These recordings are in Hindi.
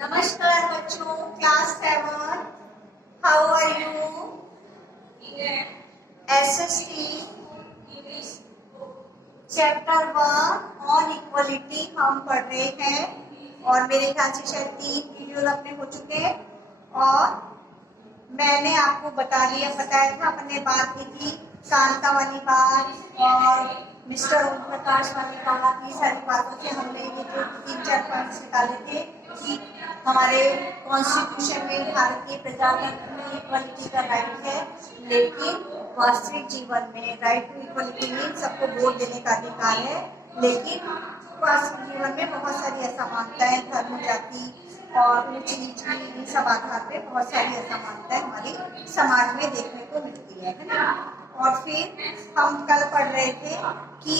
नमस्कार बच्चों, class 7, how are you? SST chapter 1 on equality हम पढ़ रहे हैं और मेरे ख्याल से शायद 3 वीडियो अपने हो चुके हैं। और मैंने आपको बताया था, अपने बात की थी शांता वाली बात और मिस्टर ओम प्रकाश वाली बात। ये सारी बातों से हमने ये जो 3-4 पॉइंट्स निकाले थे कि हमारे कॉन्स्टिट्यूशन में, भारतीय प्रजातंत्र में इक्वलिटी का राइट है, लेकिन वास्तविक जीवन में राइट टू इक्वलिटी में सबको वोट देने का अधिकार है, लेकिन वास्तविक जीवन में बहुत सारी असमानताएं, धर्म, जाति और ऊंच नीच की इन सब आधार पे बहुत सारी असमानताएं हमारे समाज में देखने को मिलती है ना। और फिर हम कल पढ़ रहे थे कि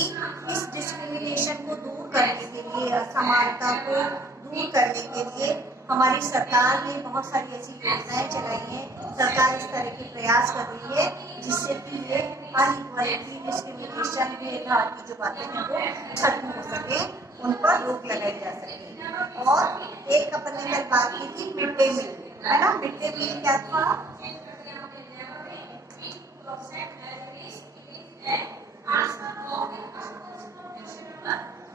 इस डिस्क्रिमिनेशन को दूर करने के लिए, असमानता को दूर करने के लिए हमारी सरकार ने बहुत सारी ऐसी योजनाएं चलाई हैं। सरकार इस तरह के प्रयास कर रही है जिससे कि ये अनइक्वालिटी, डिस्क्रिमिनेशन, भेदभाव की जो बातें हैं वो खत्म हो सके, उन पर रोक लगाई जा सके। और एक अपन ने कल बात की थी मिड डे मील, है ना। मिड डे मील क्या था?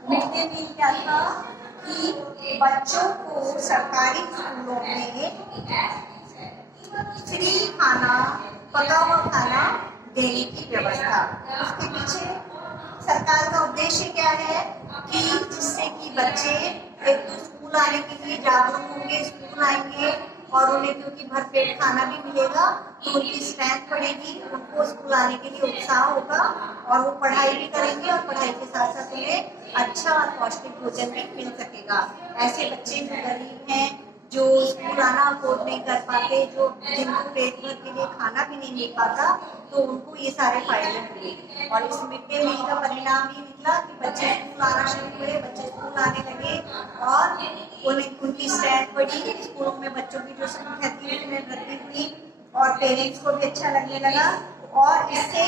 मिड डे मील क्या था कि बच्चों को सरकारी स्कूलों में फ्री खाना, पका हुआ खाना देने की व्यवस्था। उसके पीछे सरकार का उद्देश्य क्या है कि जिससे कि बच्चे एक तो स्कूल आने के लिए जागरूक होंगे, स्कूल आएंगे और उन्हें क्योंकि भरपेट खाना भी मिलेगा तो उनकी स्ट्रेंथ बढ़ेगी, उनको स्कूल आने के लिए उत्साह होगा और वो पढ़ाई भी करेंगे और पढ़ाई के साथ साथ उन्हें अच्छा और पौष्टिक भोजन भी मिल सकेगा। ऐसे बच्चे जो गरीब हैं, जो स्कूल आना अफोर्ड नहीं कर पाते, जो जिनको पेट भर के लिए खाना भी नहीं मिल पाता, तो उनको ये सारे फायदे मिले। और इस मिड डे मील का परिणाम ये निकला कि बच्चे स्कूल आना शुरू हुए, बच्चे स्कूल आने लगे और उनकी स्ट्रेंथ बढ़ी, स्कूलों में बच्चों की जो संख्या थी उसमें वृद्धि हुई और पेरेंट्स को भी अच्छा लगने लगा। और इससे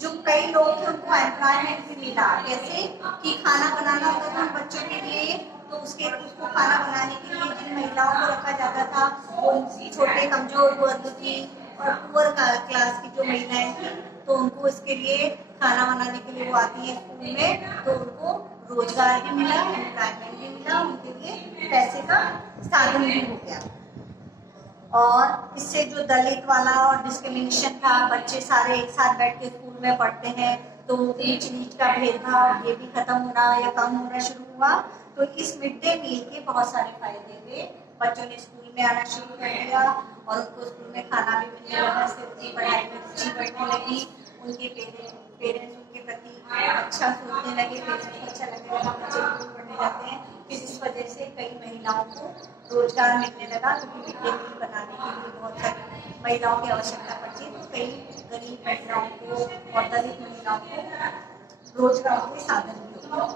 जो कई लोग थे उनको एम्प्लॉयमेंट भी मिला। जैसे कि खाना बनाना होता था बच्चों के लिए, तो उसको खाना बनाने के लिए जिन महिलाओं को रखा जाता था वो छोटे कमजोर वर्ग की और पुअर क्लास की जो महिलाएं थी, तो उनको इसके लिए खाना बनाने के लिए वो आती है स्कूल में, तो उनको रोजगार भी मिला, एम्प्लॉयमेंट भी मिला, उनके लिए पैसे का साधन भी हो गया। और इससे जो दलित वाला और डिस्क्रिमिनेशन था, बच्चे सारे एक साथ बैठ के स्कूल में पढ़ते हैं, तो ऊंच नीच का भेदभाव ये भी खत्म होना या कम होना शुरू हुआ। तो इस मिड डे मील के बहुत सारे फायदे हुए। बच्चों ने स्कूल में आना शुरू कर दिया और उनको स्कूल में खाना भी मिलने लगा, इससे उनकी पढ़ाई में रुचि बढ़ने लगी, उनके पेरेंट्स उनके प्रति अच्छा सोचने लगे, पेरेंट्स को अच्छा लगने लगा, बच्चे स्कूल पढ़ने जाते हैं। फिर इस वजह से कई महिलाओं को रोजगार मिलने लगा, क्योंकि मिड डे मील बनाने के लिए बहुत सारी महिलाओं की आवश्यकता पड़ती है, तो कई गरीब महिलाओं को और दलित महिलाओं को रोजगार के साधन भी हुए।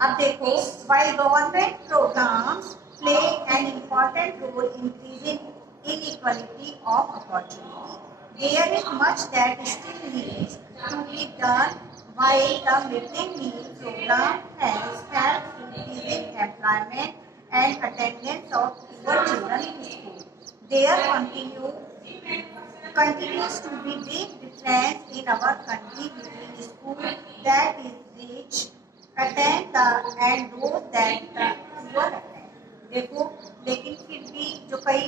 अब देखो, while government programs play an important role in increasing inequality of opportunity, there is much that still needs to be done. While the mid-day meal program has helped increasing employment and attendance of poor children in school, there continues to be big difference in our country between school that is rich attend and those that the poor attend. देखो, लेकिन फिर भी जो कई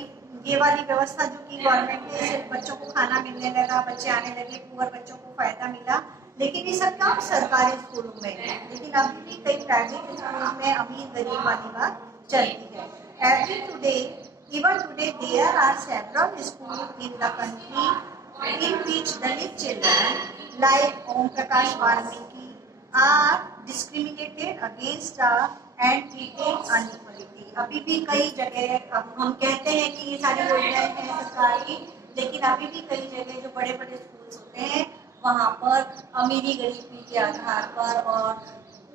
ये वाली व्यवस्था जो की गवर्नमेंट ने, सिर्फ बच्चों को खाना मिलने लगा, बच्चे आने लगे, पुअर बच्चों को फायदा मिला, लेकिन ये सब काम सरकारी स्कूलों में। लेकिन अभी भी कई प्राइवेट स्कूलों में अमीर गरीब वाली बात चलती है। Even today there are several schools in the country in which Dalit children like Om Prakash Valmiki are discriminated against and treated unequally. अभी भी कई जगह, अब हम कहते हैं कि ये सारी योजनाएं हैं सरकार की, लेकिन अभी भी कई जगह जो बड़े बड़े स्कूल्स होते हैं वहाँ पर अमीरी गरीबी के आधार पर और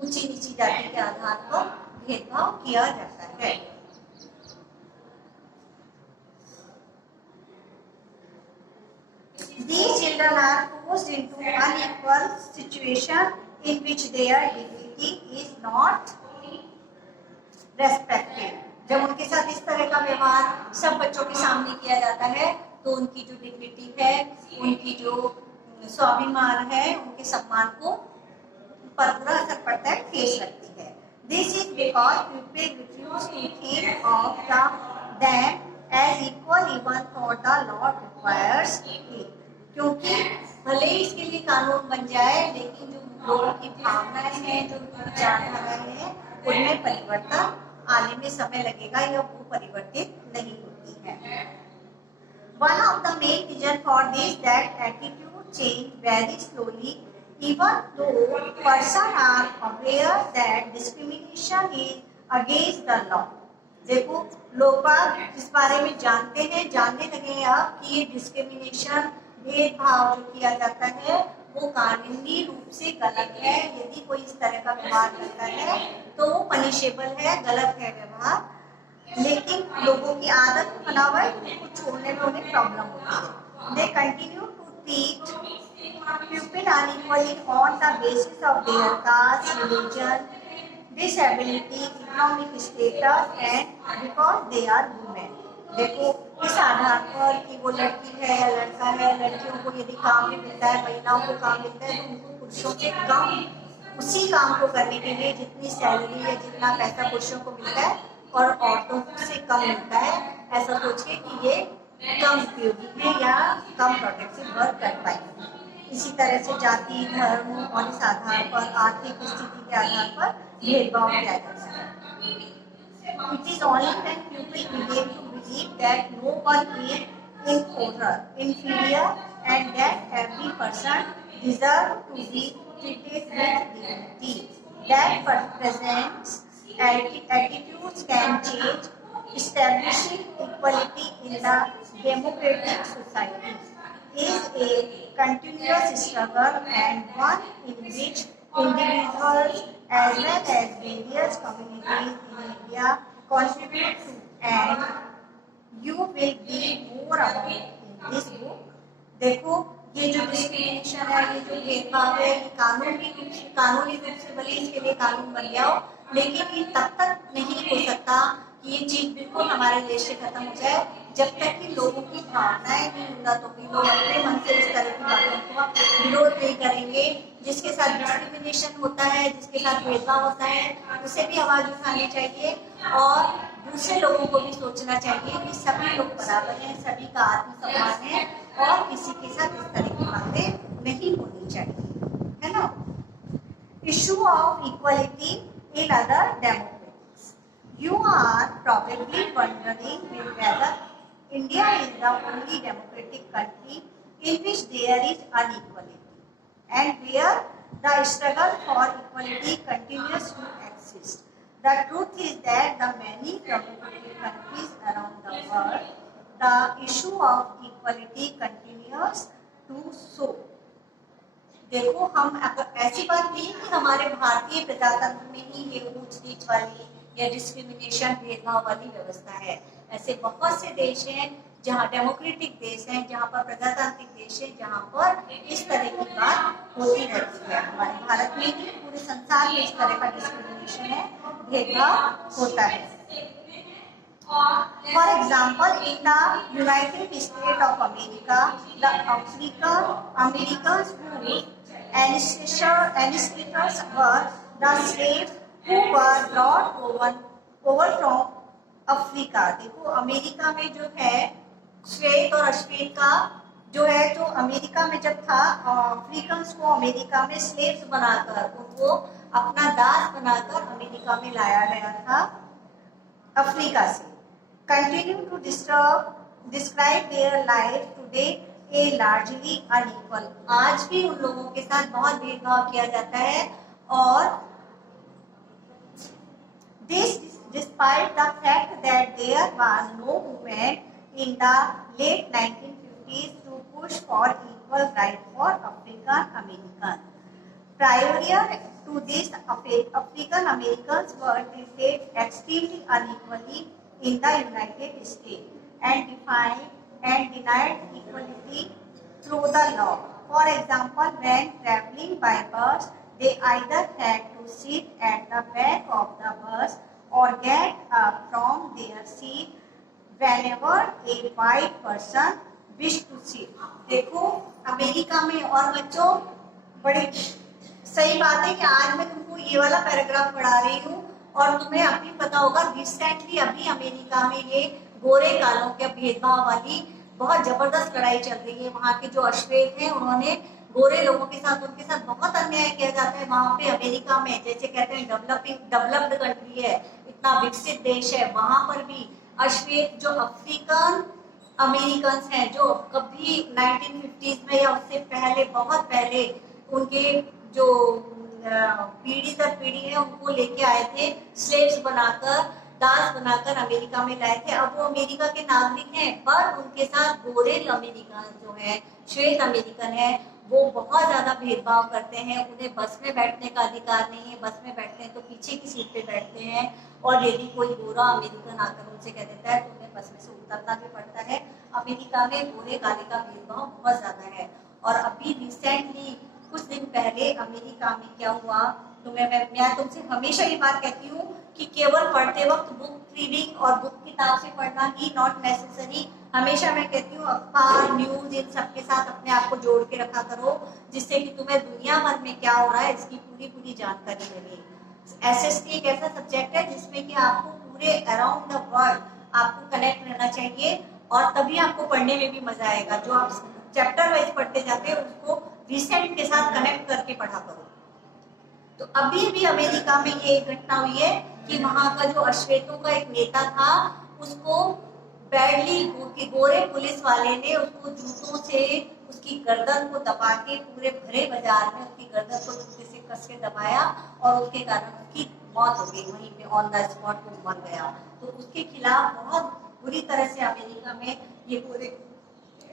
ऊंची नीची जाति के आधार पर भेदभाव किया जाता है। These children are forced into unequal situation in which their dignity is not respected. जब उनके साथ इस तरह का व्यवहार सब बच्चों के सामने किया जाता है तो उनकी जो डिग्निटी है, उनकी जो स्वाभिमान है, उनके सम्मान को पर बुरा असर पड़ता है, ठेस लगती है। This is because people refuse to think of them as equal even though the law requires it। क्योंकि भले ही इसके लिए कानून बन जाए, लेकिन जो लोगों की भावनाएं हैं, जो विचारधाराएं हैं, उनमें परिवर्तन आने में समय लगेगा या वो परिवर्तित नहीं होती है। One of the main reasons for this that attitude change very slowly, even though persons are aware that discrimination is against the law। देखो, लोग इस बारे में जानते हैं, जानने लगे हैं अब कि ये डिस्क्रिमिनेशन, भेदभाव जो किया जाता है वो कानूनी रूप से गलत है। यदि कोई इस तरह का व्यवहार करता है तो वो पनिशेबल है, गलत है व्यवहार। लेकिन लोगों की आदत बना हुआ है, उसको छोड़ने में उन्हें प्रॉब्लम होती है। They continue to teach people unequally on the basis of their caste, religion, disability, economic status and because they are women। देखो, इस आधार पर कि वो लड़की है या लड़का है, लड़कियों को यदि काम नहीं मिलता है, महिलाओं को काम मिलता है, तो उनको पुरुषों से कम उसी काम को करने के लिए जितनी सैलरी या जितना पैसा पुरुषों को मिलता है और औरतों से कम मिलता है, ऐसा सोचिए कि ये कम उपयोगी है या कम प्रोडक्टिव वर्क कर पाएंगे। इसी तरह से जाति, धर्म और इस आधार पर, आर्थिक स्थिति के आधार पर भेदभाव किया जाता है। It is only when people begin to believe that no one is inferior and that every person deserves to be treated with dignity that presents attitudes can change, establishing equality in the democratic society is a continuous struggle and one in which individuals as well as various communities in India contribute to, and you will be more about in this book। देखो, ये जो डिस्क्रिमिनेशन है, ये जो भेदभाव है, ये कानूनी रूप से भले इसके लिए कानून बन गया हो, लेकिन ये तब तक नहीं हो सकता कि ये चीज बिल्कुल हमारे देश से खत्म हो जाए जब तक कि लोगों की भावनाएं नहीं उन्नत होगी, लोग अपने मन से इस तरह की बातों का विरोध नहीं करेंगे। जिसके साथ डिस्क्रिमिनेशन होता है, जिसके साथ भेदभाव होता है, उसे भी आवाज उठानी चाहिए और दूसरे लोगों को भी सोचना चाहिए कि सभी लोग बराबर हैं, सभी का आत्मसम्मान है और किसी के साथ इस तरह की बातें नहीं होनी चाहिए, है ना। Issue of equality in other democracies. You are probably wondering whether India is the only democratic country in which there is inequality and where the struggle for equality continues to exist. The truth is that the many democratic countries around the world, the issue of equality continues to show। देखो, हम ऐसी बात नहीं कि हमारे भारतीय प्रजातंत्र में ही ये ऊंच नीच वाली या डिस्क्रिमिनेशन, भेदभाव वाली व्यवस्था है। ऐसे बहुत से देश हैं जहाँ डेमोक्रेटिक देश हैं, जहाँ पर प्रजातांत्रिक देश है, जहाँ पर इस तरह की बात होती रहती है। हमारे भारत में ही, पूरे संसार में इस तरह का डिस्क्रिमिनेशन है, भेदभाव होता है। For example, in the United States of America, the Americans whose ancestors were the slaves who were brought over from Africa. देखो, अमेरिका में जो है श्वेत और अश्वेत का जो है, जो अमेरिका में जब था, अफ्रीकन्स को अमेरिका में स्लेव्स बनाकर, उनको अपना दास बनाकर अमेरिका में लाया गया था अफ्रीका से। Continue to describe their life today a largely unequal. आज भी उन लोगों के साथ बहुत भेदभाव किया जाता है और this despite the fact that there was no movement in the late 1950s to push for equal rights for African Americans. Prior to this, African Americans were treated extremely unequally in the United States and denied equality through the law. For example, when traveling by bus, they either had to sit at the back of the bus or get up from their seat whenever a white person wish to sit. देखो अमेरिका में, और बच्चों बड़ी सही बात है कि आज मैं तुमको ये वाला पैराग्राफ पढ़ा रही हूँ और तुम्हें अभी पता होगा रिसेंटली अभी अमेरिका में ये गोरे कालों के भेदभाव वाली बहुत जबरदस्त लड़ाई चल रही है। वहाँ के जो अश्वेत हैं उन्होंने गोरे लोगों के साथ, उनके साथ बहुत अन्याय किया जाता है। वहाँ पे अमेरिका में जैसे कहते हैं डेवलप्ड कंट्री है, इतना विकसित देश है, वहाँ पर भी अश्वेत जो अफ्रीकन अमेरिकन हैं जो कभी 1950s में या उससे पहले, बहुत पहले उनके जो पीढ़ी दर पीढ़ी है उनको लेके आए थे, स्लेव्स बनाकर, दास बनाकर अमेरिका में लाए थे। अब वो अमेरिका के नागरिक हैं, पर उनके साथ गोरे अमेरिकन जो है, श्वेत अमेरिकन है, वो बहुत ज्यादा भेदभाव करते हैं। उन्हें बस में बैठने का अधिकार नहीं है, बस में बैठते हैं तो पीछे की सीट पे बैठते हैं, और यदि कोई गोरा अमेरिकन आकर उनसे कह देता है तो उन्हें बस में से उतरना भी पड़ता है। अमेरिका में गोरे काले का भेदभाव बहुत ज्यादा है। और अभी रिसेंटली कुछ दिन पहले अमेरिका में क्या हुआ, तो मैं तुमसे हमेशा ये बात कहती हूँ कि केवल पढ़ते वक्त बुक रीडिंग और बुक किताब से पढ़ना ही नॉट नेसेसरी। हमेशा मैं कहती हूँ अखबार, न्यूज, इन सबके साथ अपने आप को जोड़ के रखा करो, जिससे कि तुम्हें दुनिया भर में क्या हो रहा है इसकी पूरी जानकारी मिले। एसएसटी एक ऐसा सब्जेक्ट है जिसमें कि आपको पूरे अराउंड द वर्ल्ड आपको कनेक्ट रहना चाहिए, और तभी आपको पढ़ने में भी मजा आएगा। जो आप चैप्टर वाइज पढ़ते जाते हैं उसको रिसेंट के साथ कनेक्ट करके पढ़ा करो। तो अभी भी अमेरिका में ये घटना हुई है कि वहां का जो अश्वेतों का एक नेता था, उसको बैडली गोरे पुलिस वाले ने उसको जूतों से उसकी गर्दन को दबा के, पूरे भरे बाजार में उसकी गर्दन को जूते से कस के दबाया, और उसके कारण उसकी मौत हो गई, वहीं पे ऑन द स्पॉट वो मर गया। तो उसके खिलाफ बहुत बुरी तरह से अमेरिका में ये पूरे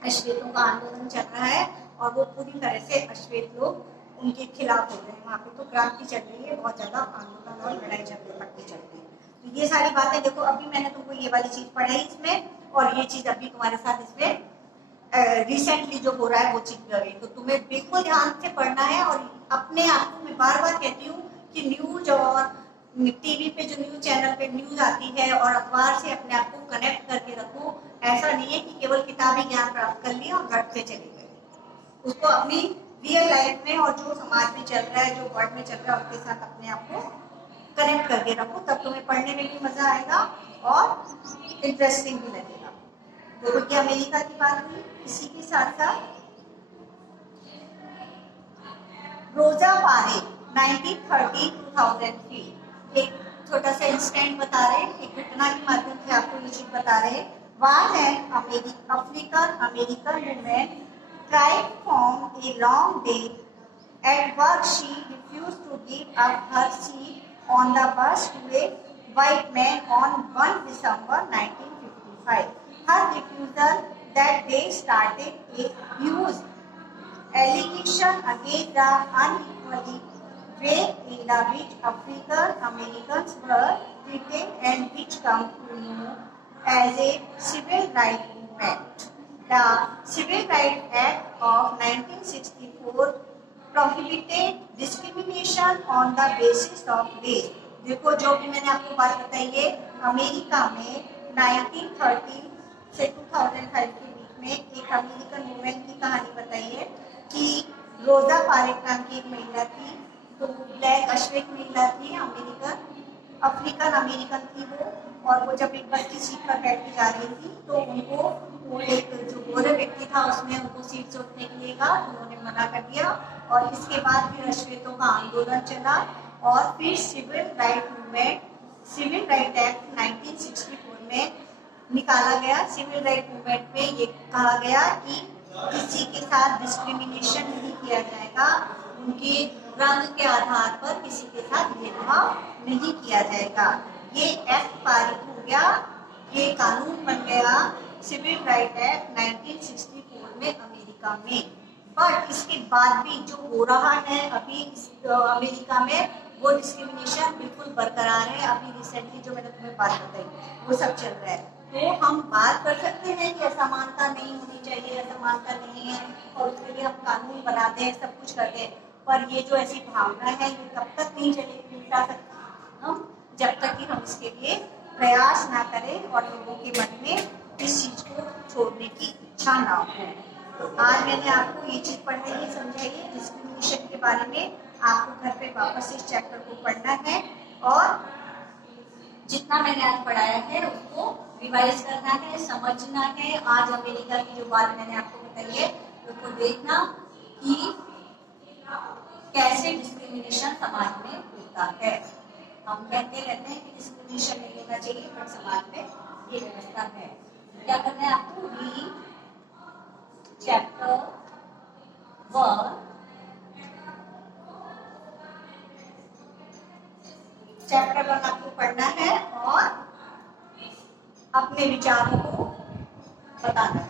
अश्वेतों का आंदोलन चल रहा है, और वो पूरी तरह से अश्वेत लोग उनके खिलाफ हो रहे हैं। वहाँ पे तो क्रांति चल रही है, बहुत ज्यादा आंदोलन और लड़ाई चल रही है। तो ये सारी बातें देखो, अभी मैंने तुमको ये वाली चीज पढ़ाई इसमें, और ये चीज अभी तुम्हारे साथ इसमें रिसेंटली जो हो रहा है वो चीज कर रही है। तो तुम्हें बिल्कुल ध्यान से पढ़ना है, और अपने आप को मैं बार बार कहती हूँ कि न्यूज और टीवी पे जो न्यूज चैनल पे न्यूज आती है और अखबार से अपने आप को कनेक्ट करके रखो। ऐसा नहीं है कि केवल किताबी ज्ञान प्राप्त कर लिया और रटते चले गए, उसको अपनी रियल लाइफ में और जो समाज में चल रहा है, जो वर्ल्ड में चल रहा है, उसके साथ अपने आप को कनेक्ट करके रखो, तब तुम्हें पढ़ने में भी मजा आएगा और इंटरेस्टिंग भी लगेगा। तो ये अमेरिका की बात हुई। इसी के साथ साथ रोजा पारे 1930-2003 एक छोटा सा इंसिडेंट बता रहे हैं, एक घटना के माध्यम से आपको ये चीज बता रहे हैं। One African American woman tried from a long day at work. She refused to give up her seat on the bus to a white man on 1 December 1955. Her refusal that day started a huge allegation against the unequality way in which African Americans were treated, and which come to know as a civil rights movement. The Civil Rights Act of 1964 prohibited discrimination on the basis of race. देखो जो भी मैंने आपको बात बताई है, अमेरिका में 1930 से 2005 के बीच में एक अमेरिकन वुमेन की कहानी बताई है कि रोजा पारेख नाम की एक महिला थी। तो ब्लैक अश्वेत महिला थी, अफ्रीकन अमेरिकन थी वो, और वो जब एक बस की सीट पर बैठ के जा रही थी तो उनको वो एक जो गोरे व्यक्ति था उसने उनको सीट से उठने के लिए कहा, तो उन्होंने मना कर दिया। और इसके बाद फिर अश्वेतों का आंदोलन चला, और फिर civil right movement, civil right act 1964 में निकाला गया। सिविल राइट मूवमेंट में ये कहा गया कि किसी के साथ डिस्क्रिमिनेशन नहीं किया जाएगा, उनके रंग के आधार पर किसी के साथ भेदभाव नहीं किया जाएगा। ये एक्ट पारित हो गया, ये कानून बन गया, सिविल राइट एक्ट 1964 में अमेरिका में। बट इसके बाद भी जो हो रहा है अभी अमेरिका में, वो डिस्क्रिमिनेशन बिल्कुल बरकरार है। अभी रिसेंटली जो मैंने तुम्हें बात बताई वो सब चल रहा है। तो हम बात कर सकते हैं कि असमानता नहीं होनी चाहिए, असमानता नहीं है, और उसके लिए हम कानून बनाते हैं, सब कुछ करते हैं, पर ये जो ऐसी भावना है ये तब तक नहीं चलेगी, मिटा सकते हम जब तक कि हम इसके लिए प्रयास ना करें और लोगों के मन में इस चीज को छोड़ने की इच्छा ना हो। तो आज मैंने आपको ये चीज पढ़ने की समझाई है, डिस्क्रिमिनेशन के बारे में। आपको घर पे वापस इस चैप्टर को पढ़ना है और जितना मैंने आज पढ़ाया है उसको रिवाइज करना है, समझना है। आज अमेरिका की जो बात मैंने आपको बताई है उसको देखना कि कैसे डिस्क्रिमिनेशन समाज में होता है। हम कहते रहते हैं कि डिस्क्रिमिनेशन नहीं होना चाहिए, पर समाज में ये व्यवस्था है। क्या करना है आपको? रीड चैप्टर 1, चैप्टर 1 आपको पढ़ना है और अपने विचारों को बताना है।